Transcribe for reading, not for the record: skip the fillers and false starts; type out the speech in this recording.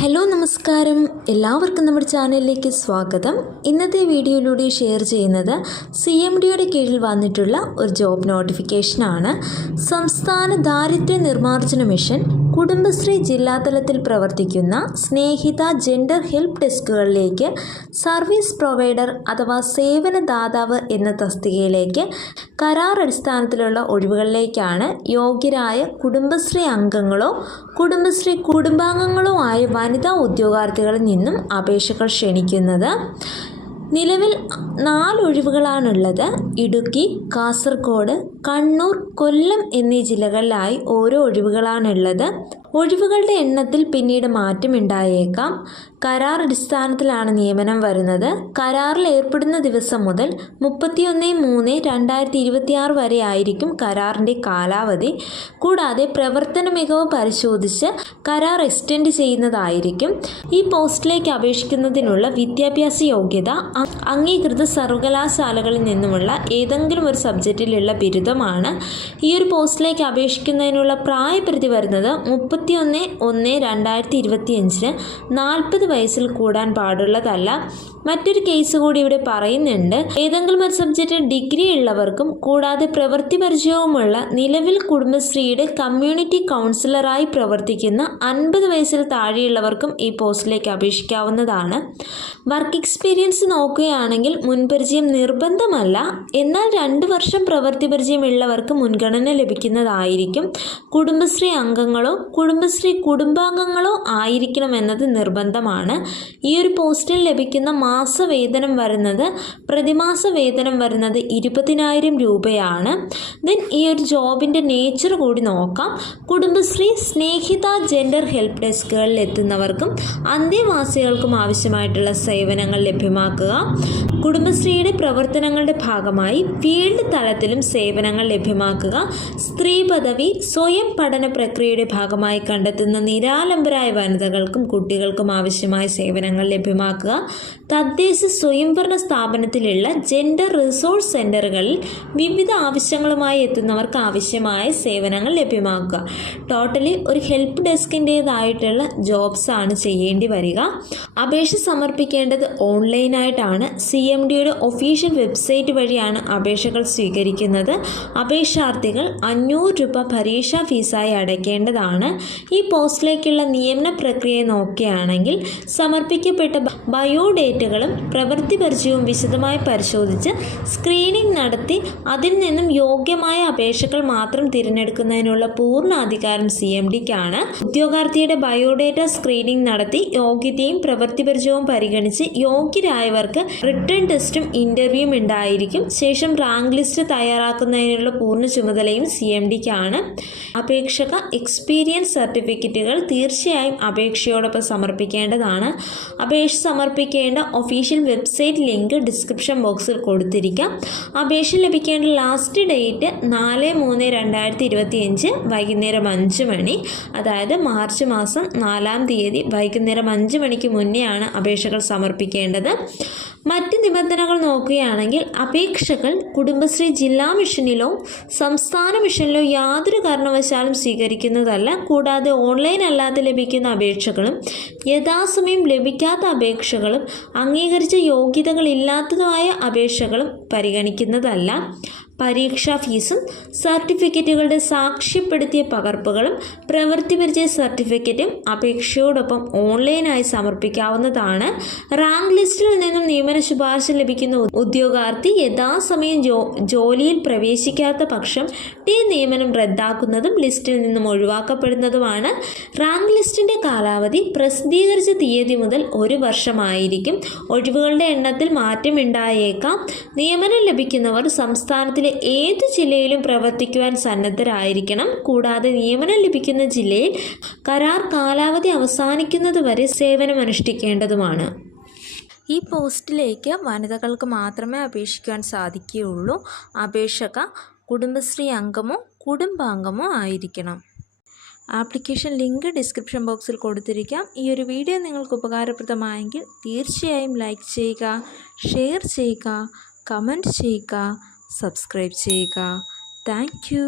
Hello നമസ്കാരം, എല്ലാവർക്കും നമ്മുടെ ചാനലിലേക്ക് സ്വാഗതം. ഇന്നത്തെ വീഡിയോയിലൂടെ ഷെയർ ചെയ്യുന്നത് CMDയുടെ കീഴിൽ വന്നിട്ടുള്ള ഒരു ജോബ് നോട്ടിഫിക്കേഷനാണ്. സംസ്ഥാന ദാരിദ്ര്യ നിർമ്മാർജ്ജന മിഷൻ കുടുംബശ്രീ ജില്ലാതലത്തിൽ പ്രവർത്തിക്കുന്ന സ്നേഹിത ജെൻഡർ ഹെൽപ്പ് ഡെസ്കുകളിലേക്ക് സർവീസ് പ്രൊവൈഡർ അഥവാ സേവനദാതാവ് എന്ന തസ്തികയിലേക്ക് കരാർ അടിസ്ഥാനത്തിലുള്ള ഒഴിവുകളിലേക്കാണ് യോഗ്യരായ കുടുംബശ്രീ അംഗങ്ങളോ കുടുംബശ്രീ കുടുംബാംഗങ്ങളോ ആയ വനിതാ ഉദ്യോഗാർത്ഥികളിൽ നിന്നും അപേക്ഷകൾ ക്ഷണിക്കുന്നത്. നിലവിൽ 4 ഒഴിവുകളാണുള്ളത്. ഇടുക്കി, കാസർഗോഡ്, കണ്ണൂർ, കൊല്ലം എന്നീ ജില്ലകളിലായി ഓരോ ഒഴിവുകളാണുള്ളത്. ഒഴിവുകളുടെ എണ്ണത്തിൽ പിന്നീട് മാറ്റമുണ്ടായേക്കാം. കരാർ അടിസ്ഥാനത്തിലാണ് നിയമനം വരുന്നത്. കരാറിൽ ഏർപ്പെടുന്ന ദിവസം മുതൽ 31/3/2026 വരെ ആയിരിക്കും കരാറിൻ്റെ കാലാവധി. കൂടാതെ പ്രവർത്തന മികവ് പരിശോധിച്ച് കരാർ എക്സ്റ്റെൻഡ് ചെയ്യുന്നതായിരിക്കും. ഈ പോസ്റ്റിലേക്ക് അപേക്ഷിക്കുന്നതിനുള്ള വിദ്യാഭ്യാസ യോഗ്യത അംഗീകൃത സർവകലാശാലകളിൽ നിന്നുമുള്ള ഏതെങ്കിലും ഒരു സബ്ജക്റ്റിലുള്ള ബിരുദമാണ്. ഈ ഒരു പോസ്റ്റിലേക്ക് അപേക്ഷിക്കുന്നതിനുള്ള പ്രായപരിധി വരുന്നത് 31/1/2025 40 വയസ്സിൽ കൂടാൻ പാടുള്ളതല്ല. മറ്റൊരു കേസ് കൂടി ഇവിടെ പറയുന്നുണ്ട്. ഏതെങ്കിലും ഒരു സബ്ജക്റ്റിൽ ഡിഗ്രി ഉള്ളവർക്കും കൂടാതെ പ്രവൃത്തി പരിചയവുമുള്ള നിലവിൽ കുടുംബശ്രീയുടെ കമ്മ്യൂണിറ്റി കൗൺസിലറായി പ്രവർത്തിക്കുന്ന 50 വയസ്സിൽ താഴെയുള്ളവർക്കും ഈ പോസ്റ്റിലേക്ക് അപേക്ഷിക്കാവുന്നതാണ്. വർക്ക് എക്സ്പീരിയൻസ് നോക്കുകയാണെങ്കിൽ മുൻപരിചയം നിർബന്ധമല്ല. എന്നാൽ 2 വർഷം പ്രവൃത്തി പരിചയമുള്ളവർക്ക് മുൻഗണന ലഭിക്കുന്നതായിരിക്കും. കുടുംബശ്രീ അംഗങ്ങളോ കുടുംബശ്രീ കുടുംബാംഗങ്ങളോ ആയിരിക്കണമെന്നത് നിർബന്ധമാണ്. ഈ ഒരു പോസ്റ്റിൽ ലഭിക്കുന്ന മാസവേതനം വരുന്നത് പ്രതിമാസ വേതനം വരുന്നത് 20,000 രൂപയാണ്. ദെൻ ഈ ഒരു ജോബിൻ്റെ നേച്ചർ കൂടി നോക്കാം. കുടുംബശ്രീ സ്നേഹിത ജെൻഡർ ഹെൽപ്പ് ഡെസ്കുകളിൽ എത്തുന്നവർക്കും അന്തേവാസികൾക്കും ആവശ്യമായിട്ടുള്ള സേവനങ്ങൾ ലഭ്യമാക്കുക. കുടുംബശ്രീയുടെ പ്രവർത്തനങ്ങളുടെ ഭാഗമായി ഫീൽഡ് തലത്തിലും സേവനങ്ങൾ ലഭ്യമാക്കുക. സ്ത്രീ പദവി സ്വയം പഠന പ്രക്രിയയുടെ ഭാഗമായി കണ്ടെത്തുന്ന നിരാലംബരായ വനിതകൾക്കും കുട്ടികൾക്കും ആവശ്യമായ സേവനങ്ങൾ ലഭ്യമാക്കുക. തദ്ദേശ സ്വയംഭരണ സ്ഥാപനത്തിലുള്ള ജെൻഡർ റിസോഴ്സ് സെൻ്ററുകളിൽ വിവിധ ആവശ്യങ്ങളുമായി എത്തുന്നവർക്ക് ആവശ്യമായ സേവനങ്ങൾ ലഭ്യമാക്കുക. ടോട്ടലി ഒരു ഹെൽപ്പ് ഡെസ്കിൻ്റേതായിട്ടുള്ള ജോബ്സ് ആണ് ചെയ്യേണ്ടി വരിക. അപേക്ഷ സമർപ്പിക്കേണ്ടത് ഓൺലൈനായിട്ടാണ്. CMDയുടെ ഒഫീഷ്യൽ വെബ്സൈറ്റ് വഴിയാണ് അപേക്ഷകൾ സ്വീകരിക്കുന്നത്. അപേക്ഷാർത്ഥികൾ 500 രൂപ പരീക്ഷാ ഫീസായി അടയ്ക്കേണ്ടതാണ്. ഈ പോസ്റ്റിലേക്കുള്ള നിയമന പ്രക്രിയ നോക്കുകയാണെങ്കിൽ സമർപ്പിക്കപ്പെട്ട ബയോഡേറ്റകളും പ്രവൃത്തി പരിചയവും വിശദമായി പരിശോധിച്ച് സ്ക്രീനിംഗ് നടത്തി അതിൽ നിന്നും യോഗ്യമായ അപേക്ഷകൾ മാത്രം തിരഞ്ഞെടുക്കുന്നതിനുള്ള പൂർണ്ണ അധികാരം CMDക്കാണ്. ഉദ്യോഗാർത്ഥിയുടെ ബയോഡേറ്റ സ്ക്രീനിംഗ് നടത്തി യോഗ്യതയും പ്രവൃത്തി പരിചയവും പരിഗണിച്ച് യോഗ്യരായവർക്ക് റിട്ടേൺ ടെസ്റ്റും ഇൻ്റർവ്യൂവും ഉണ്ടായിരിക്കും. ശേഷം റാങ്ക് ലിസ്റ്റ് തയ്യാറാക്കുന്നതിനുള്ള പൂർണ്ണ ചുമതലയും CMDക്കാണ്. അപേക്ഷക എക്സ്പീരിയൻസ് സർട്ടിഫിക്കറ്റുകൾ തീർച്ചയായും അപേക്ഷയോടൊപ്പം സമർപ്പിക്കേണ്ടതാണ്. അപേക്ഷ സമർപ്പിക്കേണ്ട ഒഫീഷ്യൽ വെബ്സൈറ്റ് ലിങ്ക് ഡിസ്ക്രിപ്ഷൻ ബോക്സിൽ കൊടുത്തിരിക്കാം. അപേക്ഷ ലഭിക്കേണ്ട ലാസ്റ്റ് ഡേറ്റ് 4/3/2025 വൈകുന്നേരം 5 മണി, അതായത് മാർച്ച് മാസം 4-ാം തീയതി വൈകുന്നേരം 5 മണിക്ക് മുന്നെയാണ് അപേക്ഷകൾ സമർപ്പിക്കേണ്ടത്. മറ്റ് നിബന്ധനകൾ നോക്കുകയാണെങ്കിൽ അപേക്ഷകൾ കുടുംബശ്രീ ജില്ലാ മിഷനിലോ സംസ്ഥാന മിഷനിലോ യാതൊരു കാരണവശാലും സ്വീകരിക്കുന്നതല്ല. കൂടാതെ ഓൺലൈൻ അല്ലാതെ ലഭിക്കുന്ന അപേക്ഷകളും യഥാസമയം ലഭിക്കാത്ത അപേക്ഷകളും അംഗീകരിച്ച യോഗ്യതകളില്ലാത്തതുമായ അപേക്ഷകളും പരിഗണിക്കുന്നതല്ല. പരീക്ഷാ ഫീസും സർട്ടിഫിക്കറ്റുകളുടെ സാക്ഷ്യപ്പെടുത്തിയ പകർപ്പുകളും പ്രവൃത്തി പരിചയ സർട്ടിഫിക്കറ്റും അപേക്ഷയോടൊപ്പം ഓൺലൈനായി സമർപ്പിക്കാവുന്നതാണ്. റാങ്ക് ലിസ്റ്റിൽ നിന്നും നിയമന ശുപാർശ ലഭിക്കുന്ന ഉദ്യോഗാർത്ഥി യഥാസമയം ജോലിയിൽ പ്രവേശിക്കാത്ത പക്ഷം നിയമനം റദ്ദാക്കുന്നതും ലിസ്റ്റിൽ നിന്നും ഒഴിവാക്കപ്പെടുന്നതുമാണ്. റാങ്ക് ലിസ്റ്റിൻ്റെ കാലാവധി പ്രസിദ്ധീകരിച്ച തീയതി മുതൽ 1 വർഷമായിരിക്കും. ഒഴിവുകളുടെ എണ്ണത്തിൽ മാറ്റമുണ്ടായേക്കാം. നിയമനം ലഭിക്കുന്നവർ സംസ്ഥാനത്തിലെ ഏത് ജില്ലയിലും പ്രവർത്തിക്കുവാൻ സന്നദ്ധരായിരിക്കണം. കൂടാതെ നിയമനം ലഭിക്കുന്ന ജില്ലയിൽ കരാർ കാലാവധി അവസാനിക്കുന്നതുവരെ സേവനമനുഷ്ഠിക്കേണ്ടതുമാണ്. ഈ പോസ്റ്റിലേക്ക് വനിതകൾക്ക് മാത്രമേ അപേക്ഷിക്കാൻ സാധിക്കുകയുള്ളൂ. അപേക്ഷക കുടുംബശ്രീ അംഗമോ കുടുംബാംഗമോ ആയിരിക്കണം. ആപ്ലിക്കേഷൻ ലിങ്ക് ഡിസ്ക്രിപ്ഷൻ ബോക്സിൽ കൊടുത്തിരിക്കാം. ഈ ഒരു വീഡിയോ നിങ്ങൾക്ക് ഉപകാരപ്രദമായെങ്കിൽ തീർച്ചയായും ലൈക്ക് ചെയ്യുക, ഷെയർ ചെയ്യുക, കമൻറ്റ് ചെയ്യുക, സബ്സ്ക്രൈബ് ചെയ്യുക. Thank you.